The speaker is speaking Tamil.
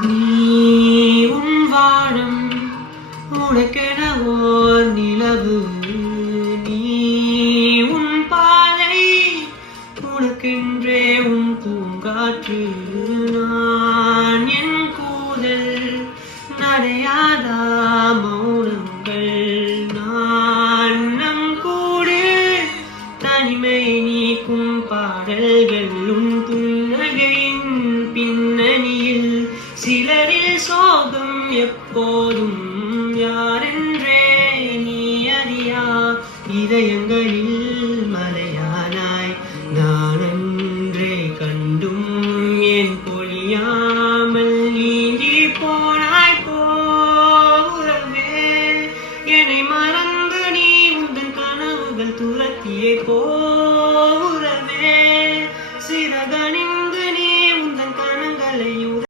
நீ உன் வானம் உனக்கென ஓர் நிலவு, நீ உன் பாதை உனக்கென்றே உன் பூங்காற்று. நான் என் கூதல் நடையாதா மௌனங்கள், நான் நம் கூடு தனிமை நீக்கும் பாடல்கள். உன் புன்னகையின் பின்னணியில் சிலரில் சோகம் எப்போதும்